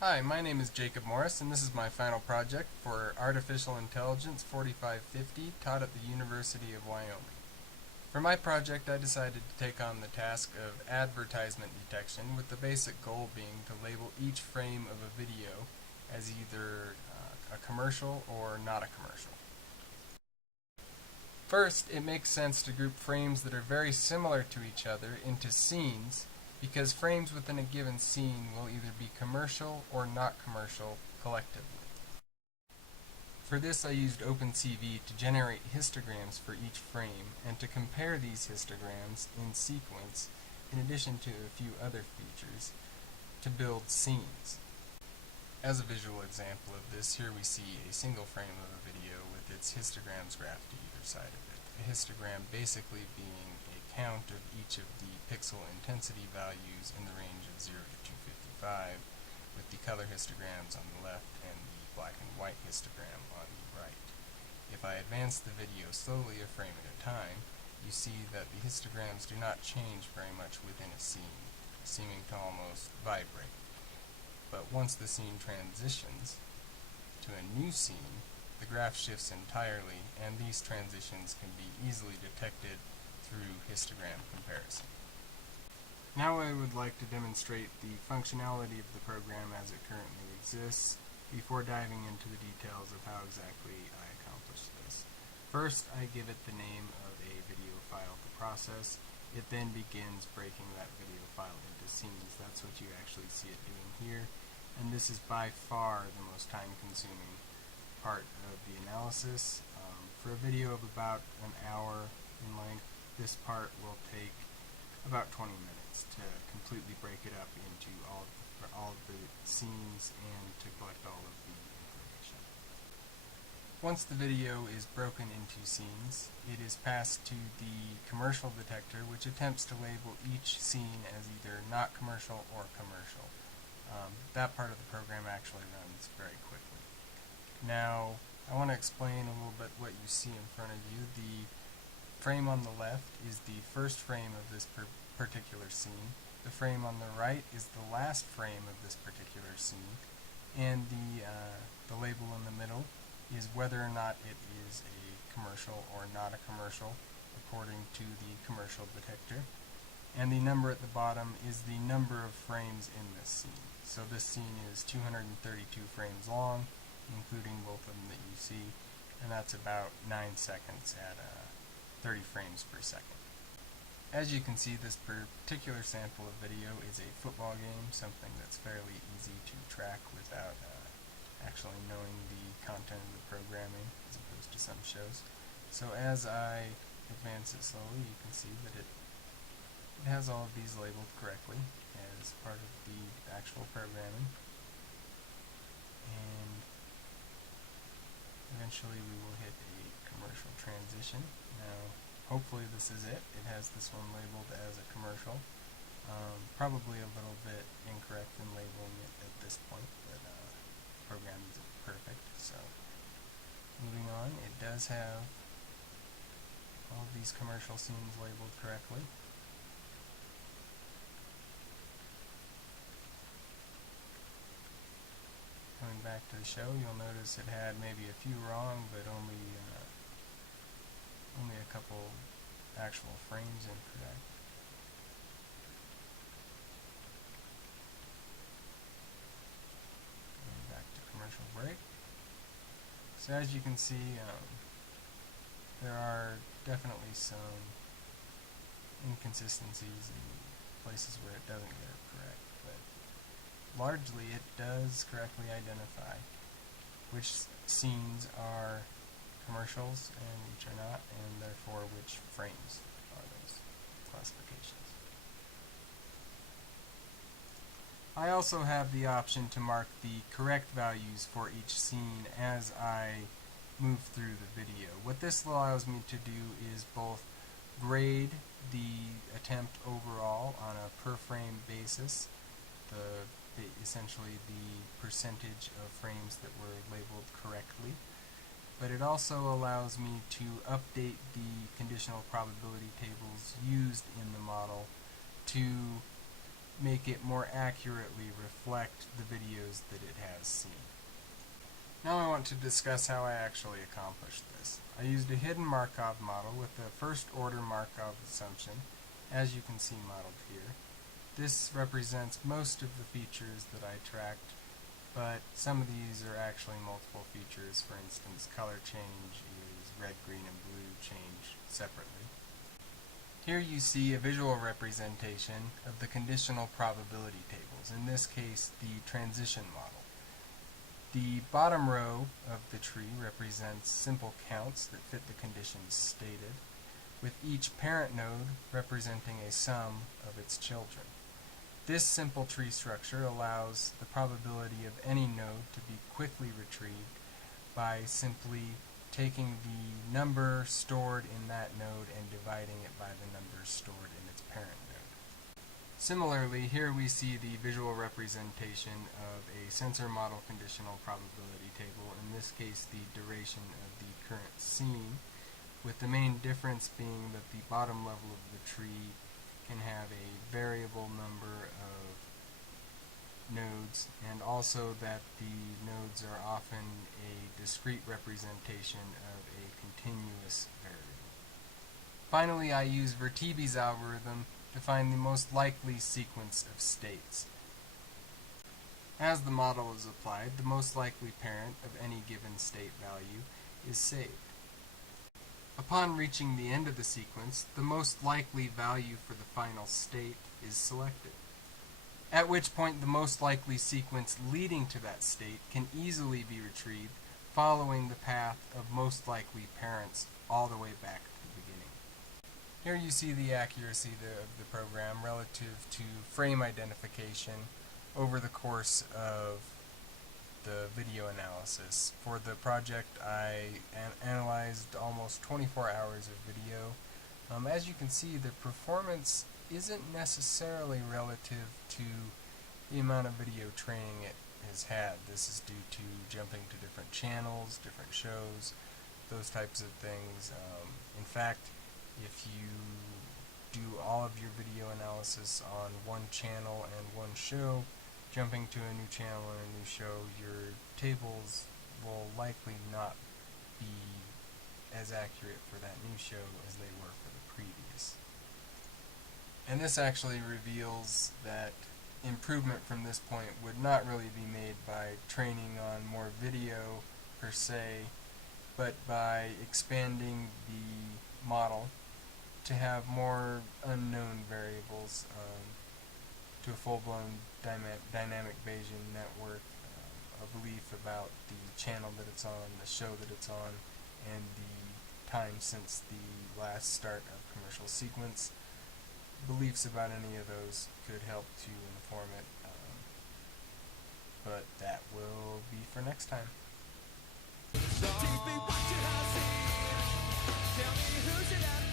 Hi, my name is Jacob Morris, and this is my final project for Artificial Intelligence 4550 taught at the University of Wyoming. For my project, I decided to take on the task of advertisement detection, with the basic goal being to label each frame of a video as either a commercial or not a commercial. First, it makes sense to group frames that are very similar to each other into scenes, because frames within a given scene will either be commercial or not commercial collectively. For this, I used OpenCV to generate histograms for each frame and to compare these histograms in sequence, in addition to a few other features, to build scenes. As a visual example of this, here we see a single frame of a video with its histograms graphed to either side of it. A histogram basically being a count of each of the pixel intensity values in the range of 0 to 255, with the color histograms on the left and the black and white histogram on the right. If I advance the video slowly a frame at a time, you see that the histograms do not change very much within a scene, seeming to almost vibrate. But once the scene transitions to a new scene, the graph shifts entirely, and these transitions can be easily detected through histogram comparison. Now I would like to demonstrate the functionality of the program as it currently exists before diving into the details of how exactly I accomplish this. First, I give it the name of a video file to process. It then begins breaking that video file into scenes. That's what you actually see it doing here. And this is by far the most time-consuming part of the analysis. For a video of about an hour in length, this part will take about 20 minutes to completely break it up into all of the scenes and to collect all of the information. Once the video is broken into scenes, it is passed to the commercial detector, which attempts to label each scene as either not commercial or commercial. That part of the program actually runs very quickly. Now, I want to explain a little bit what you see in front of you. The frame on the left is the first frame of this particular scene. The frame on the right is the last frame of this particular scene. And the label in the middle is whether or not it is a commercial or not a commercial, according to the commercial detector. And the number at the bottom is the number of frames in this scene. So this scene is 232 frames long, including both of them that you see, and that's about 9 seconds at 30 frames per second. As you can see, this particular sample of video is a football game, something that's fairly easy to track without actually knowing the content of the programming, as opposed to some shows. So as I advance it slowly, you can see that it has all of these labeled correctly as part of the actual programming. And eventually we will hit a commercial transition. Now, hopefully this is it. It has this one labeled as a commercial. Probably a little bit incorrect in labeling it at this point, but the program isn't perfect. So, moving on, it does have all of these commercial scenes labeled correctly. Coming back to the show, you'll notice it had maybe a few wrong, but only a couple actual frames incorrect. Going back to commercial break. So as you can see, there are definitely some inconsistencies in places where it doesn't get it correct, but largely it does correctly identify which scenes are commercials and which are not, and therefore which frames are those classifications. I also have the option to mark the correct values for each scene as I move through the video. What this allows me to do is both grade the attempt overall on a per frame basis, essentially the percentage of frames that were labeled correctly, but it also allows me to update the conditional probability tables used in the model to make it more accurately reflect the videos that it has seen. Now I want to discuss how I actually accomplished this. I used a hidden Markov model with a first order Markov assumption, as you can see modeled here. This represents most of the features that I tracked, but some of these are actually multiple features. For instance, color change is red, green, and blue change separately. Here you see a visual representation of the conditional probability tables, in this case the transition model. The bottom row of the tree represents simple counts that fit the conditions stated, with each parent node representing a sum of its children. This simple tree structure allows the probability of any node to be quickly retrieved by simply taking the number stored in that node and dividing it by the number stored in its parent node. Similarly, here we see the visual representation of a sensor model conditional probability table, in this case the duration of the current scene, with the main difference being that the bottom level of the tree can have a variable number of nodes, and also that the nodes are often a discrete representation of a continuous variable. Finally, I use Verteebe's algorithm to find the most likely sequence of states. As the model is applied, the most likely parent of any given state value is saved. Upon reaching the end of the sequence, the most likely value for the final state is selected, at which point the most likely sequence leading to that state can easily be retrieved following the path of most likely parents all the way back to the beginning. Here you see the accuracy of the program relative to frame identification over the course of the video analysis. For the project, I analyzed almost 24 hours of video. As you can see, the performance isn't necessarily relative to the amount of video training it has had. This is due to jumping to different channels, different shows, those types of things. In fact, if you do all of your video analysis on one channel and one show, jumping to a new channel and a new show, your tables will likely not be as accurate for that new show as they were for the previous. And this actually reveals that improvement from this point would not really be made by training on more video per se, but by expanding the model to have more unknown variables, to a full-blown dynamic Bayesian network, a belief about the channel that it's on, the show that it's on, and the time since the last start of commercial sequence. Beliefs about any of those could help to inform it, but that will be for next time. Tell me who's it at?